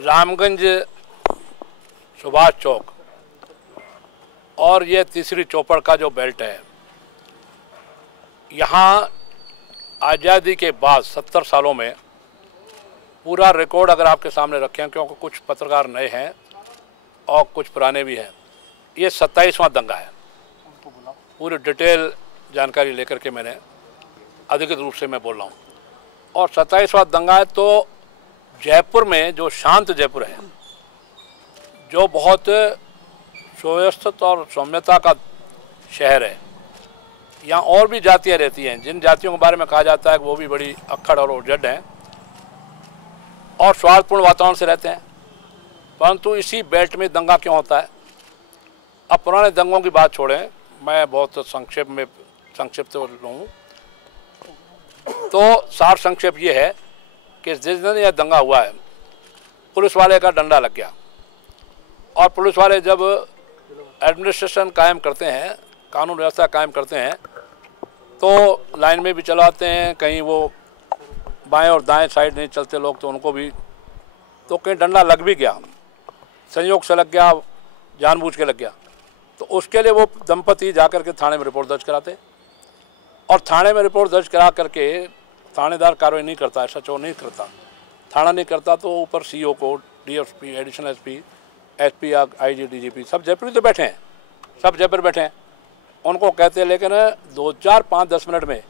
रामगंज सुभाष चौक और ये तीसरी चौपड़ का जो बेल्ट है, यहाँ आज़ादी के बाद 70 सालों में पूरा रिकॉर्ड अगर आपके सामने रखें, क्योंकि कुछ पत्रकार नए हैं और कुछ पुराने भी हैं, ये 27वां दंगा है। पूरी डिटेल जानकारी लेकर के मैंने अधिकृत रूप से मैं बोल रहा हूँ। और 27वां दंगा है तो जयपुर में, जो शांत जयपुर है, जो बहुत सुव्यवस्थित और सौम्यता का शहर है, यहाँ और भी जातियाँ रहती हैं, जिन जातियों के बारे में कहा जाता है कि वो भी बड़ी अक्खड़ और उजड़ हैं और स्वार्थपूर्ण वातावरण से रहते हैं, परंतु इसी बेल्ट में दंगा क्यों होता है? अब पुराने दंगों की बात छोड़ें, मैं बहुत संक्षिप्त लूँ तो सार संक्षेप ये है कि जिस दिन यह दंगा हुआ है, पुलिस वाले का डंडा लग गया और पुलिस वाले जब एडमिनिस्ट्रेशन कायम करते हैं, कानून व्यवस्था कायम करते हैं, तो लाइन में भी चलाते हैं, कहीं वो बाएं और दाएं साइड नहीं चलते लोग तो उनको भी, तो कहीं डंडा लग भी गया, संयोग से लग गया, जानबूझ के लग गया, तो उसके लिए वो दंपति जाकर के थाने में रिपोर्ट दर्ज कराते और थाने में रिपोर्ट दर्ज करा करके थानेदार कार्रवाई नहीं करता, SHO नहीं करता, थाना नहीं करता, तो ऊपर CO को, DSP, एडिशनल SP, SP या IG, DGP सब जयपुर तो बैठे हैं, सब जयपुर बैठे हैं, उनको कहते हैं लेकिन 2-4-5-10 मिनट में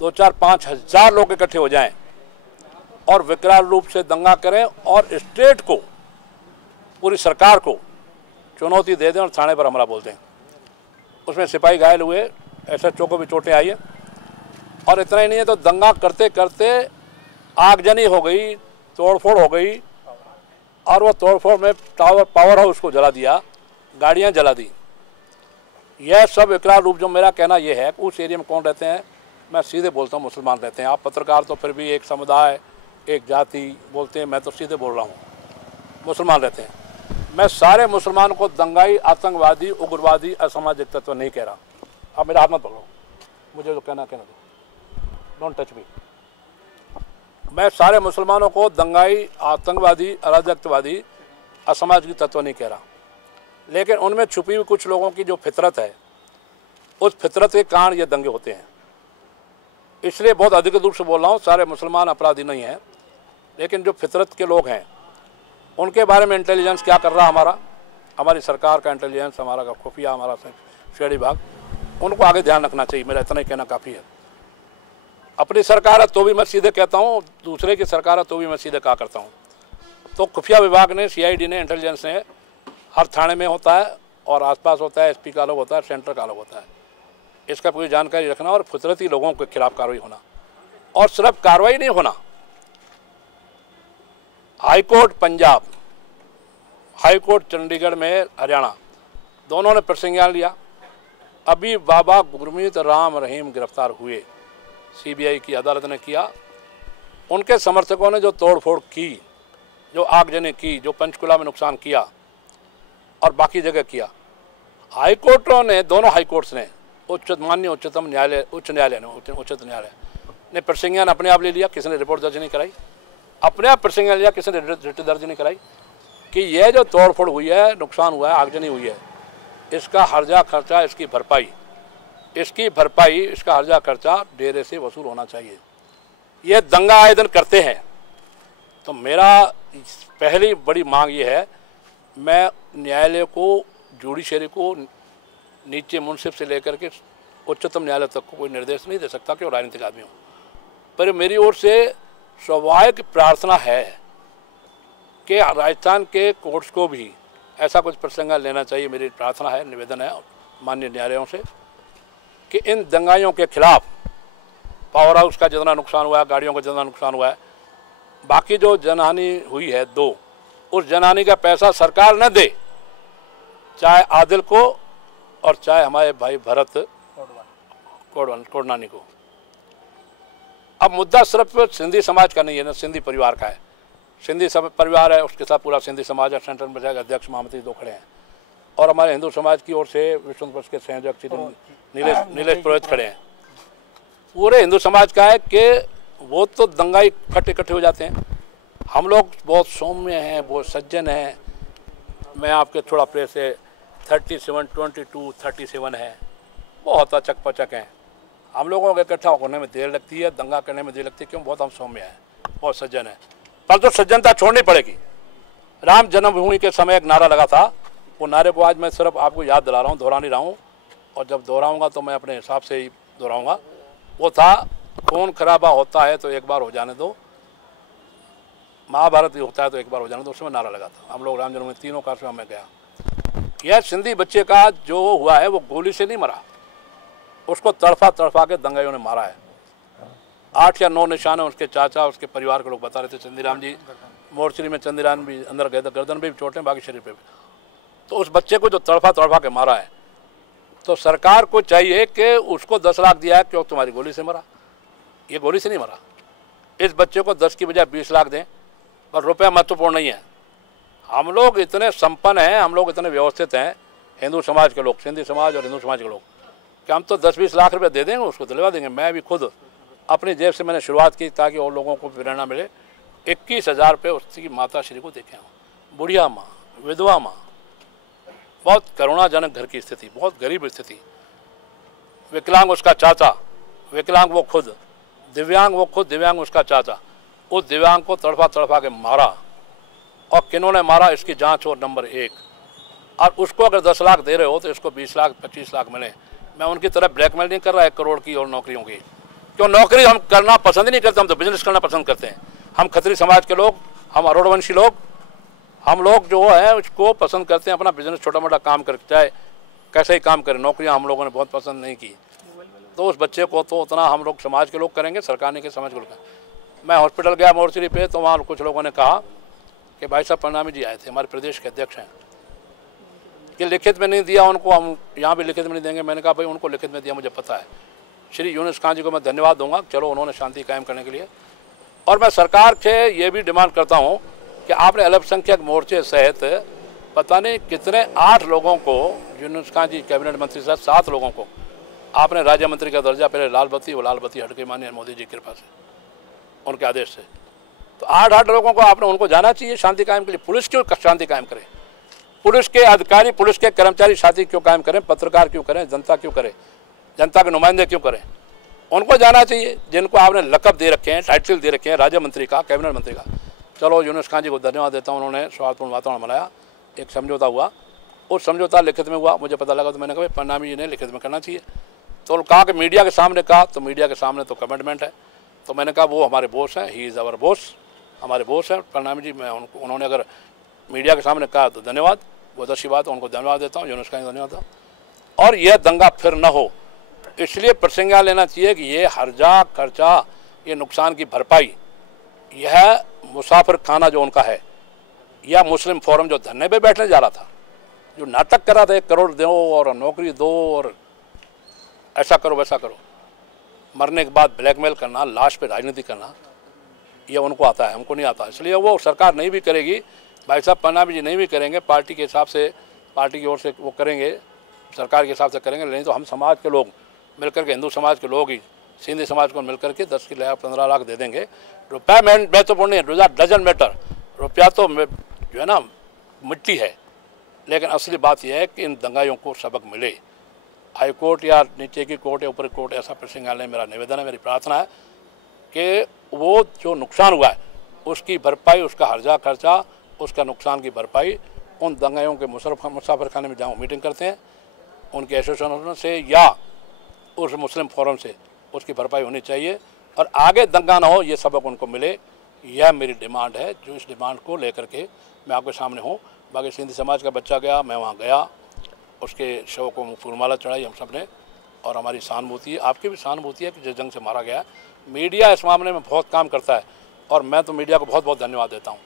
2-4-5 हज़ार लोग इकट्ठे हो जाएं और विकराल रूप से दंगा करें और स्टेट को, पूरी सरकार को चुनौती दे दें और थाने पर हमला बोल दें। उसमें सिपाही घायल हुए, SHO को भी चोटें आई है और इतना ही नहीं है तो दंगा करते करते आगजनी हो गई, तोड़फोड़ हो गई और वो तोड़फोड़ में पावर हाउस को जला दिया, गाड़ियाँ जला दी। यह सब विकराल रूप, जो मेरा कहना यह है कि उस एरिया में कौन रहते हैं, मैं सीधे बोलता हूँ मुसलमान रहते हैं। आप पत्रकार तो फिर भी एक समुदाय, एक जाति बोलते हैं, मैं तो सीधे बोल रहा हूँ, मुसलमान रहते हैं। मैं सारे मुसलमान को दंगाई, आतंकवादी, उग्रवादी, असामाजिक तत्व नहीं कह रहा। आप मेरा हाथ मत पकड़ो, मुझे जो कहना दो, डोंट टच मी। मैं सारे मुसलमानों को दंगाई, आतंकवादी, अराजकवादी, असामाजिक तत्व नहीं कह रहा, लेकिन उनमें छुपी हुई कुछ लोगों की जो फितरत है, उस फितरत के कारण ये दंगे होते हैं। इसलिए बहुत अधिक रूप से बोल रहा हूँ, सारे मुसलमान अपराधी नहीं हैं, लेकिन जो फितरत के लोग हैं उनके बारे में इंटेलिजेंस क्या कर रहा हमारी सरकार का इंटेलिजेंस, हमारा खुफिया, हमारा शेर विभाग, उनको आगे ध्यान रखना चाहिए। मेरा इतना ही कहना काफ़ी है। अपनी सरकार है तो भी मैं सीधे कहता हूँ, दूसरे की सरकार है तो भी मैं सीधे कहा करता हूँ। तो खुफिया विभाग ने, CID ने, इंटेलिजेंस ने, हर थाने में होता है और आसपास होता है, SP का अलग होता है, सेंटर का अलग होता है, इसका पूरी जानकारी रखना और फितरती लोगों के खिलाफ कार्रवाई होना। और सिर्फ कार्रवाई नहीं होना, high court Punjab, high court Chandigarh में हरियाणा, दोनों ने प्रतिज्ञा लिया। अभी बाबा गुरमीत राम रहीम गिरफ्तार हुए, CBI की अदालत ने किया। उनके समर्थकों ने जो तोड़फोड़ की, जो आगजनी की, जो पंचकुला में नुकसान किया और बाकी जगह किया, हाई कोर्टों ने, दोनों हाई कोर्ट्स ने, माननीय उच्चतम न्यायालय, उच्च न्यायालय ने प्रतिज्ञा अपने आप ले लिया, किसी ने रिपोर्ट दर्ज नहीं कराई, अपने आप प्रतिज्ञा लिया, किसी ने रिट दर्ज नहीं कराई कि यह जो तोड़फोड़ हुई है, नुकसान हुआ है, आगजनी हुई है, इसका हर्जा खर्चा, इसकी भरपाई, इसका हर्जा खर्चा डेरे से वसूल होना चाहिए। ये दंगा आयोजन करते हैं तो मेरा पहली बड़ी मांग ये है, मैं न्यायालय को, जुडिशरी को, नीचे मुंसिफ से लेकर के उच्चतम न्यायालय तक को कोई निर्देश नहीं दे सकता कि वो राजनीतिक आदमी हो, पर मेरी ओर से स्वाभाविक प्रार्थना है कि राजस्थान के कोर्ट्स को भी ऐसा कुछ प्रसंग लेना चाहिए। मेरी प्रार्थना है, निवेदन है माननीय न्यायालयों से कि इन दंगाइयों के खिलाफ, पावर हाउस का जितना नुकसान हुआ है, गाड़ियों का जितना नुकसान हुआ है, बाकी जो जनहानि हुई है 2, उस जनहानि का पैसा सरकार न दे, चाहे आदिल को और चाहे हमारे भाई भरत कोडनानी को। अब मुद्दा सिर्फ सिंधी समाज का नहीं है, ना सिंधी परिवार का है। सिंधी परिवार है, उसके साथ पूरा सिंधी समाज है। सेंट्रल पंचायत अध्यक्ष महामती 2 खड़े हैं और हमारे हिंदू समाज की ओर से विश्व परिषद के संयोजक श्री नीलेश पुरोहित खड़े हैं। पूरे हिंदू समाज का है कि वो तो दंगाई इकट्ठे हो जाते हैं, हम लोग बहुत सौम्य हैं, बहुत सज्जन हैं। मैं आपके थोड़ा प्रेस से 37, 22, 37 है, बहुत अचक पचक हैं। हम लोगों को इकट्ठा होने में देर लगती है, दंगा करने में देर लगती है, क्यों? बहुत हम सौम्य हैं, बहुत सज्जन हैं। पर तो सज्जनता छोड़नी पड़ेगी। राम जन्मभूमि के समय एक नारा लगा था, वो नारे को आज मैं सिर्फ आपको याद दिला रहा हूँ, दोहरा नहीं रहा हूँ, और जब दोहराऊँगा तो मैं अपने हिसाब से ही दोहराऊँगा। वो था, खून खराबा होता है तो एक बार हो जाने दो, महाभारत भी होता है तो एक बार हो जाने दो, उसमें नारा लगा था। हम लोग राम जन्मभूमि तीनों कार्यक्रम में गया। यह सिंधी बच्चे का जो हुआ है वो गोली से नहीं मरा, उसको तड़फा तड़फा के दंगाइयों ने मारा है। 8 या 9 निशाने उसके चाचा, उसके परिवार के लोग बता रहे थे। चंदीराम जी मोर्चरी में, चंदीराम भी अंदर गए थे, गर्दन पे भी चोटें, बाकी शरीर पे भी। तो उस बच्चे को जो तड़फा तड़फा के मारा है, तो सरकार को चाहिए कि उसको 10 लाख दिया है, क्यों? तुम्हारी गोली से मरा, ये गोली से नहीं मरा। इस बच्चे को 10 की बजाय 20 लाख दें, पर रुपया महत्वपूर्ण नहीं है। हम लोग इतने संपन्न हैं, हम लोग इतने व्यवस्थित हैं, हिंदू समाज के लोग, सिंधी समाज और हिंदू समाज के लोग, कि हम तो 10-20 लाख रुपए दे देंगे, उसको दिलवा देंगे। मैं भी खुद अपनी जेब से मैंने शुरुआत की ताकि और लोगों को प्रेरणा मिले। 21,000 रुपये उसकी माता श्री को देखे हूँ। बुढ़िया माँ, विधवा माँ, बहुत करुणाजनक घर की स्थिति, बहुत गरीब स्थिति। विकलांग उसका चाचा, विकलांग वो खुद, दिव्यांग वो खुद, दिव्यांग उसका चाचा। उस दिव्यांग को तड़फा तड़फा के मारा, और किन्होंने मारा इसकी जांच हो, नंबर 1। और उसको अगर 10 लाख दे रहे हो तो इसको 20 लाख 25 लाख मिले। मैं उनकी तरफ ब्लैकमेल नहीं कर रहा 1 करोड़ की और नौकरियों की, क्यों? नौकरी हम करना पसंद ही नहीं करते, हम तो बिजनेस करना पसंद करते हैं। हम खत्री समाज के लोग, हम अरोड़वंशी लोग, हम लोग जो है उसको पसंद करते हैं अपना बिजनेस छोटा मोटा काम कर, चाहे कैसे ही काम करें। नौकरियां हम लोगों ने बहुत पसंद नहीं की। तो उस बच्चे को तो उतना हम लोग समाज के लोग करेंगे, सरकार ने के समाज के लोग। मैं हॉस्पिटल गया मोर्चरी पे, तो वहाँ कुछ लोगों ने कहा कि भाई साहब प्रणामी जी आए थे, हमारे प्रदेश के अध्यक्ष हैं, कि लिखित में नहीं दिया उनको, हम यहाँ भी लिखित में नहीं देंगे। मैंने कहा भाई उनको लिखित में दिया, मुझे पता है। श्री यूनुस खान जी को मैं धन्यवाद दूंगा, चलो उन्होंने शांति कायम करने के लिए। और मैं सरकार से ये भी डिमांड करता हूँ कि आपने अल्पसंख्यक मोर्चे सहित पता नहीं कितने 8 लोगों को, यूनुस खान जी कैबिनेट मंत्री साहब 7 लोगों को आपने राज्य मंत्री का दर्जा, पहले लाल बत्ती, वो लाल बत्ती हट गई माननीय मोदी जी की कृपा से, उनके आदेश से। तो 8 लोगों को आपने, उनको जाना चाहिए शांति कायम के लिए। पुलिस क्यों शांति कायम करे? पुलिस के अधिकारी, पुलिस के कर्मचारी शांति क्यों कायम करें? पत्रकार क्यों करें? जनता क्यों करे? जनता के नुमाइंदे क्यों करें? उनको जाना चाहिए जिनको आपने लकब दे रखे हैं, टाइटल दे रखे हैं राज्य मंत्री का, कैबिनेट मंत्री का। चलो यूनुस खान जी को धन्यवाद देता हूँ, उन्होंने सौहार्दपूर्ण वातावरण बनाया, एक समझौता हुआ, उस समझौता लिखित में हुआ। मुझे पता लगा तो मैंने कहा प्रणामी जी ने लिखित में करना चाहिए। तो कहा कि मीडिया के सामने कहा, तो मीडिया के सामने तो कमिटमेंट है। तो मैंने कहा वो हमारे बॉस हैं, ही इज़ आवर बॉस, हमारे बॉस हैं प्रणामी जी। मैं उन्होंने अगर मीडिया के सामने कहा तो धन्यवाद, बहुत अच्छी बात है, उनको धन्यवाद देता हूँ, यूनुस खान जी धन्यवाद। और यह दंगा फिर न हो, इसलिए प्रतिज्ञा लेना चाहिए कि ये हर्जा खर्चा, ये नुकसान की भरपाई, यह मुसाफिर खाना जो उनका है, या मुस्लिम फोरम जो धरने पे बैठने जा रहा था, जो नाटक कर रहा था 1 करोड़ दो और नौकरी दो और ऐसा करो वैसा करो, मरने के बाद ब्लैकमेल करना, लाश पे राजनीति करना, ये उनको आता है, हमको नहीं आता। इसलिए वो सरकार नहीं भी करेगी, भाई साहब प्रणामी जी नहीं भी करेंगे, पार्टी के हिसाब से, पार्टी की ओर से वो करेंगे, सरकार के हिसाब से करेंगे। नहीं तो हम समाज के लोग मिलकर के, हिंदू समाज के लोग ही सिंधी समाज को मिलकर के 10 लाख 15 लाख दे देंगे। रुपया महत्वपूर्ण नहीं है, डजन मैटर, रुपया तो जो है ना मिट्टी है, लेकिन असली बात यह है कि इन दंगाइयों को सबक मिले। हाई कोर्ट या नीचे की कोर्ट या ऊपर कोर्ट ऐसा प्रश्नकाल मेरा निवेदन है, मेरी प्रार्थना है कि वो जो नुकसान हुआ है उसकी भरपाई, उसका हर्जा खर्चा, उसका नुकसान की भरपाई उन दंगाइयों के मुसाफिर खाने में जहाँ मीटिंग करते हैं उनके एसोसिएशन से या उस मुस्लिम फोरम से, उसकी भरपाई होनी चाहिए। और आगे दंगा ना हो, ये सबक उनको मिले, यह मेरी डिमांड है। जो इस डिमांड को लेकर के मैं आपके सामने हूँ। बाकी सिंधी समाज का बच्चा गया, मैं वहाँ गया, उसके शव को फूलमाला चढ़ाई हम सब ने, और हमारी सहानुभूति है, आपकी भी सहानुभूति है कि जिस जंग से मारा गया। मीडिया इस मामले में बहुत काम करता है और मैं तो मीडिया को बहुत बहुत धन्यवाद देता हूँ।